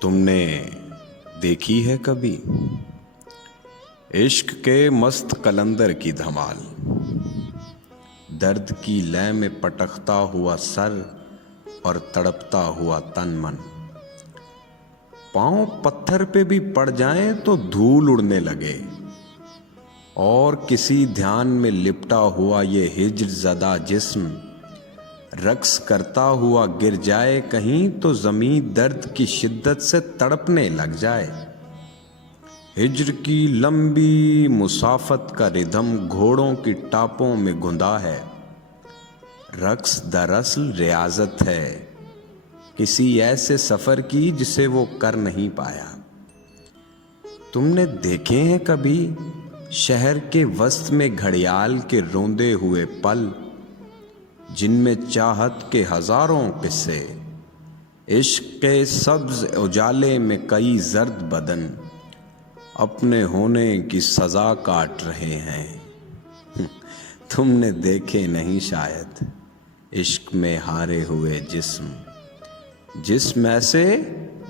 تم نے دیکھی ہے کبھی عشق کے مست قلندر کی دھمال؟ درد کی لے میں پٹکتا ہوا سر اور تڑپتا ہوا تن من، پاؤں پتھر پہ بھی پڑ جائیں تو دھول اڑنے لگے، اور کسی دھیان میں لپٹا ہوا یہ ہجر زدہ جسم رقص کرتا ہوا گر جائے کہیں تو زمین درد کی شدت سے تڑپنے لگ جائے۔ ہجر کی لمبی مسافت کا ردھم گھوڑوں کی ٹاپوں میں گھندا ہے، رقص دراصل ریاضت ہے کسی ایسے سفر کی جسے وہ کر نہیں پایا۔ تم نے دیکھے ہیں کبھی شہر کے وسط میں گھڑیال کے روندے ہوئے پل، جن میں چاہت کے ہزاروں قصے، عشق کے سبز اجالے میں کئی زرد بدن اپنے ہونے کی سزا کاٹ رہے ہیں۔ تم نے دیکھے نہیں شاید عشق میں ہارے ہوئے جسم ایسے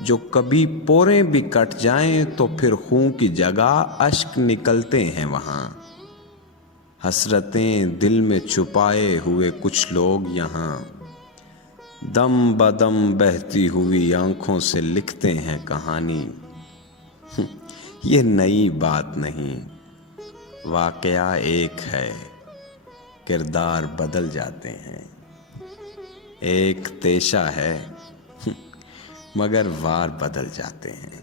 جو کبھی پورے بھی کٹ جائیں تو پھر خون کی جگہ اشک نکلتے ہیں وہاں۔ حسرتیں دل میں چھپائے ہوئے کچھ لوگ یہاں دم بدم بہتی ہوئی آنکھوں سے لکھتے ہیں کہانی۔ یہ نئی بات نہیں، واقعہ ایک ہے، کردار بدل جاتے ہیں، ایک تیشہ ہے مگر وار بدل جاتے ہیں۔